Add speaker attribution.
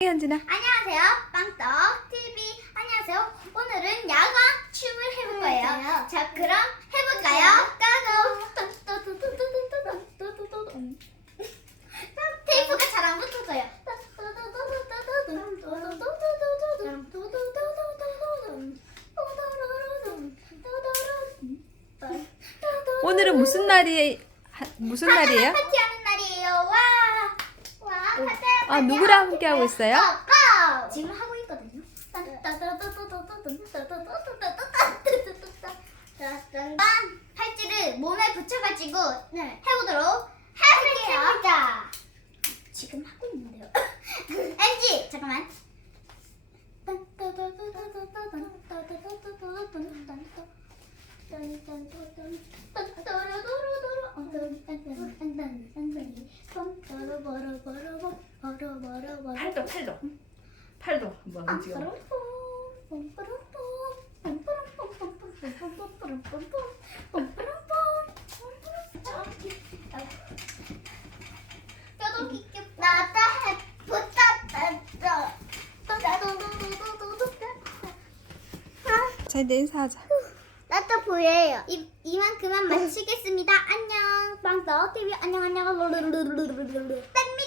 Speaker 1: 현진아.
Speaker 2: 안녕하세요. 빵떡 TV. 안녕하세요. 오늘은 야광 춤을 해볼 거예요. 자, 그럼 해볼까요? 까고. 테이프가 잘 안 붙어서요.
Speaker 1: 오늘은 무슨 날이 하- 무슨 날이에요?
Speaker 2: 파티 하는 날이에요. 와, 와, 파티.
Speaker 1: 아 누구랑 함께 하고 있어요?
Speaker 2: 고! 지금 하고 있거든요. 팔찌를 몸에 붙여가지고 해보도록 할게요. 지금 하고 있는데요. 엔지 잠깐만.
Speaker 3: 팔도 팔도 팔도 한번 움직여.
Speaker 2: 뼈도 끼끼 나다 해 붙었다
Speaker 1: 자 이제 인사하자.
Speaker 2: 나도 보여요. 이, 이만큼만 마치겠습니다. 안녕. 빵떡 TV 안녕 안녕. 뗍